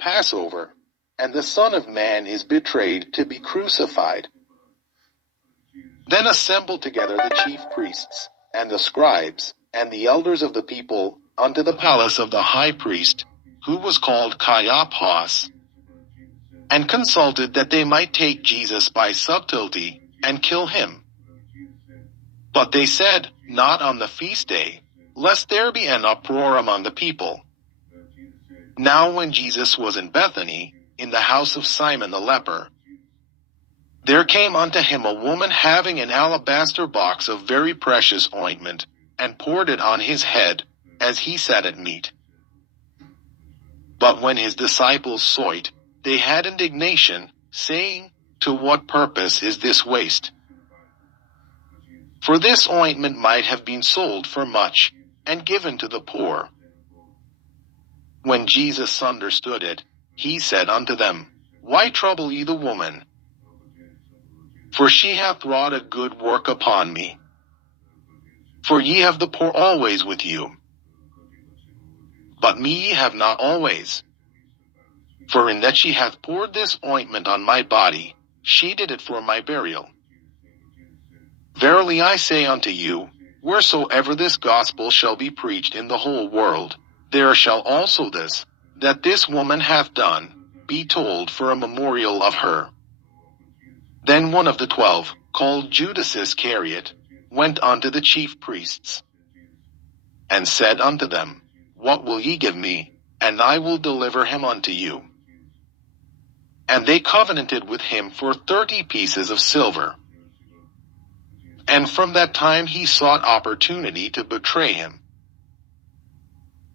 Passover, and the Son of Man is betrayed to be crucified. Then assembled together the chief priests, and the scribes, and the elders of the people, unto the palace of the high priest, who was called Caiaphas, and consulted that they might take Jesus by subtlety, and kill him. But they said, Not on the feast day, lest there be an uproar among the people. Now when Jesus was in Bethany, in the house of Simon the leper, there came unto him a woman having an alabaster box of very precious ointment, and poured it on his head, as he sat at meat. But when his disciples saw it, they had indignation, saying, To what purpose is this waste? For this ointment might have been sold for much, and given to the poor. When Jesus understood it, he said unto them, Why trouble ye the woman? For she hath wrought a good work upon me. For ye have the poor always with you, but me ye have not always. For in that she hath poured this ointment on my body, she did it for my burial. Verily I say unto you, wheresoever this gospel shall be preached in the whole world, there shall also this, that this woman hath done, be told for a memorial of her. Then one of the 12, called Judas Iscariot, went unto the chief priests, and said unto them, What will ye give me, and I will deliver him unto you? And they covenanted with him for 30 pieces of silver. And from that time he sought opportunity to betray him.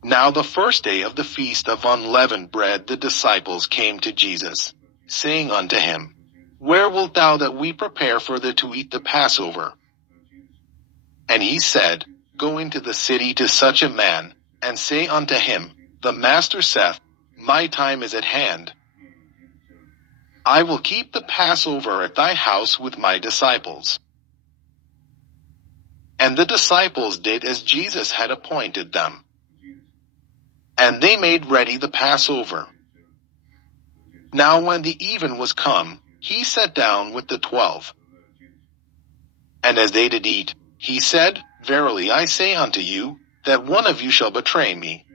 Now the first day of the feast of unleavened bread the disciples came to Jesus, saying unto him, Where wilt thou that we prepare for thee to eat the Passover? And he said, Go into the city to such a man, and say unto him, The Master saith, My time is at hand. I will keep the Passover at thy house with my disciples. And the disciples did as Jesus had appointed them. And they made ready the Passover. Now when the even was come, he sat down with the 12. And as they did eat, he said, Verily I say unto you, that one of you shall betray me.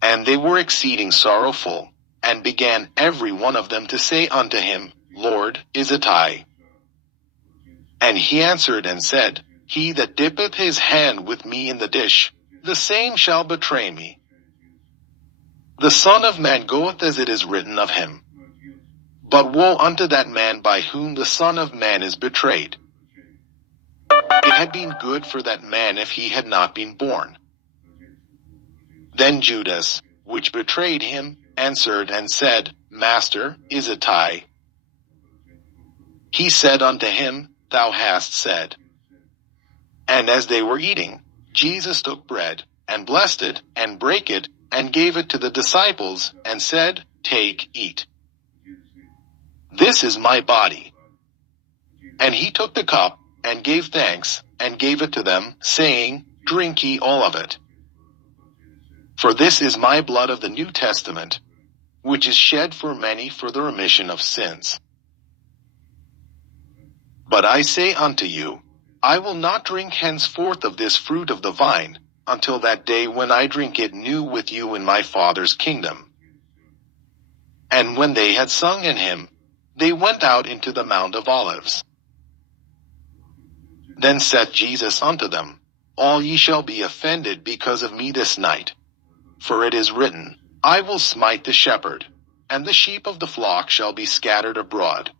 And they were exceeding sorrowful, and began every one of them to say unto him, Lord, is it I? And he answered and said, He that dippeth his hand with me in the dish, the same shall betray me. The Son of Man goeth as it is written of him. But woe unto that man by whom the Son of Man is betrayed. It had been good for that man if he had not been born. Then Judas, which betrayed him, answered and said, Master, is it I? He said unto him, Thou hast said. And as they were eating, Jesus took bread, and blessed it, and brake it, and gave it to the disciples, and said, Take, eat. This is my body. And he took the cup, and gave thanks, and gave it to them, saying, Drink ye all of it. For this is my blood of the New Testament, which is shed for many for the remission of sins. But I say unto you, I will not drink henceforth of this fruit of the vine, until that day when I drink it new with you in my Father's kingdom. And when they had sung in him, they went out into the Mount of Olives. Then said Jesus unto them, All ye shall be offended because of me this night. For it is written, I will smite the shepherd, and the sheep of the flock shall be scattered abroad.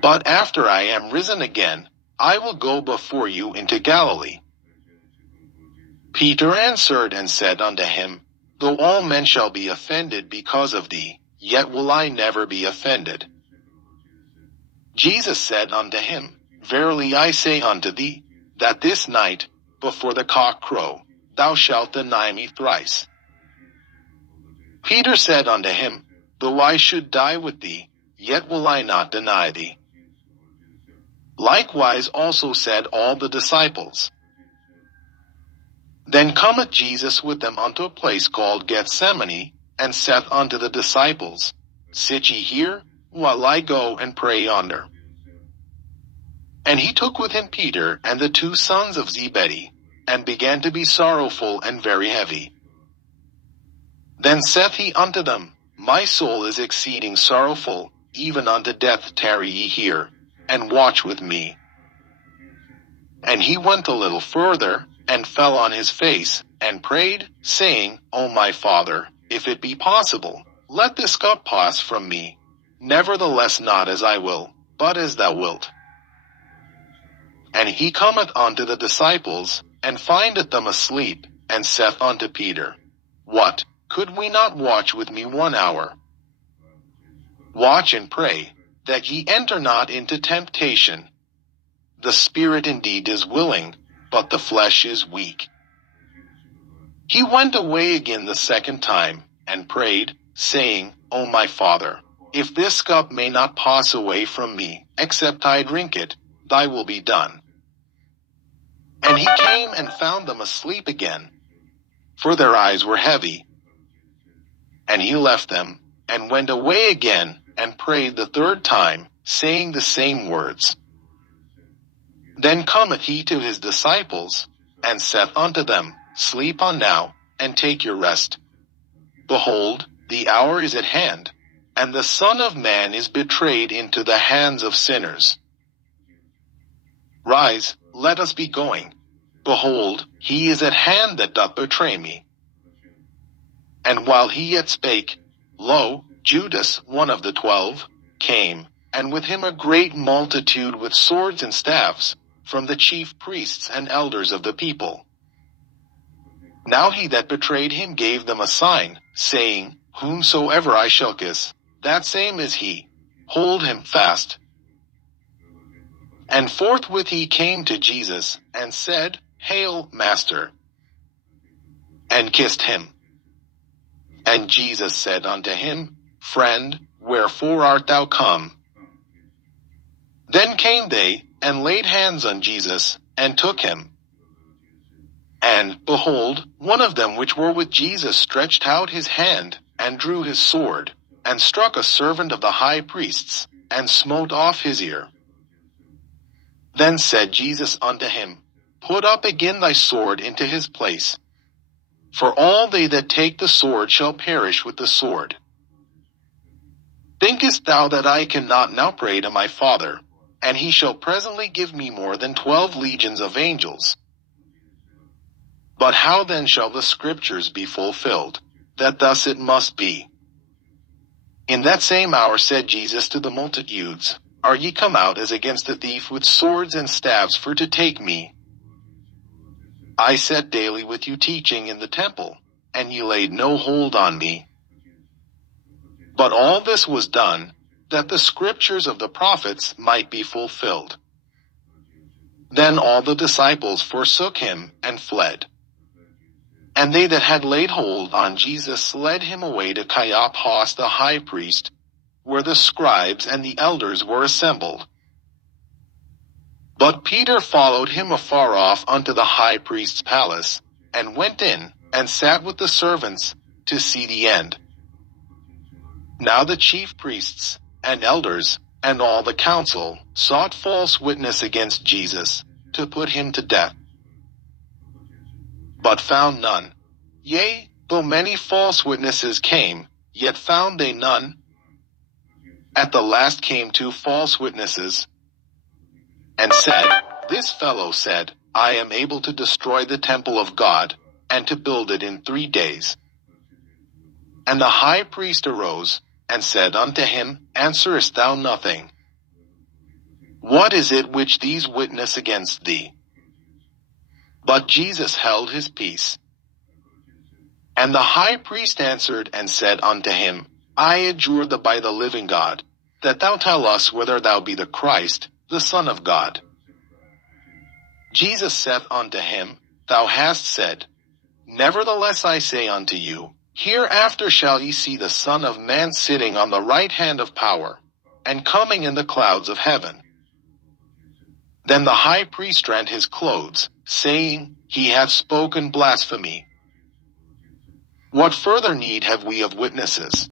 But after I am risen again, I will go before you into Galilee. Peter answered and said unto him, Though all men shall be offended because of thee, yet will I never be offended. Jesus said unto him, Verily I say unto thee, that this night, before the cock crow, thou shalt deny me thrice. Peter said unto him, Though I should die with thee, yet will I not deny thee. Likewise also said all the disciples. Then cometh Jesus with them unto a place called Gethsemane, and saith unto the disciples, Sit ye here, while I go and pray yonder. And he took with him Peter and the 2 sons of Zebedee, and began to be sorrowful and very heavy. Then saith he unto them, My soul is exceeding sorrowful, even unto death. Tarry ye here, and watch with me. And he went a little further, and fell on his face, and prayed, saying, O my Father, if it be possible, let this cup pass from me. Nevertheless not as I will, but as thou wilt. And he cometh unto the disciples, and findeth them asleep, and saith unto Peter, What, could we not watch with me 1 hour? Watch and pray, that ye enter not into temptation. The spirit indeed is willing, but the flesh is weak. He went away again the 2nd time, and prayed, saying, O my Father, if this cup may not pass away from me, except I drink it, thy will be done. And he came and found them asleep again, for their eyes were heavy. And he left them, and went away again, and prayed the 3rd time, saying the same words. Then cometh he to his disciples, and saith unto them, Sleep on now, and take your rest. Behold, the hour is at hand, and the Son of Man is betrayed into the hands of sinners. Rise, let us be going. Behold, he is at hand that doth betray me. And while he yet spake, lo, Judas, one of the 12, came, and with him a great multitude with swords and staves, from the chief priests and elders of the people. Now he that betrayed him gave them a sign, saying, Whomsoever I shall kiss, that same is he. Hold him fast. And forthwith he came to Jesus, and said, Hail, Master! And kissed him. And Jesus said unto him, Friend, wherefore art thou come? Then came they, and laid hands on Jesus, and took him. And, behold, one of them which were with Jesus stretched out his hand, and drew his sword, and struck a servant of the high priest's, and smote off his ear. Then said Jesus unto him, Put up again thy sword into his place. For all they that take the sword shall perish with the sword. Thinkest thou that I cannot now pray to my Father, and he shall presently give me more than 12 legions of angels? But how then shall the Scriptures be fulfilled, that thus it must be? In that same hour said Jesus to the multitudes, Are ye come out as against a thief with swords and staves for to take me? I sat daily with you teaching in the temple, and ye laid no hold on me. But all this was done, that the Scriptures of the prophets might be fulfilled. Then all the disciples forsook him, and fled. And they that had laid hold on Jesus led him away to Caiaphas the high priest, where the scribes and the elders were assembled. But Peter followed him afar off unto the high priest's palace, and went in, and sat with the servants, to see the end. Now the chief priests, and elders, and all the council, sought false witness against Jesus, to put him to death. But found none. Yea, though many false witnesses came, yet found they none. At the last came 2 false witnesses, and said, This fellow said, I am able to destroy the temple of God, and to build it in 3 days. And the high priest arose, and said unto him, Answerest thou nothing? What is it which these witness against thee? But Jesus held his peace. And the high priest answered and said unto him, I adjure thee by the living God, that thou tell us whether thou be the Christ, the Son of God. Jesus saith unto him, Thou hast said. Nevertheless I say unto you, Hereafter shall ye see the Son of Man sitting on the right hand of power, and coming in the clouds of heaven. Then the high priest rent his clothes, saying, He hath spoken blasphemy. What further need have we of witnesses?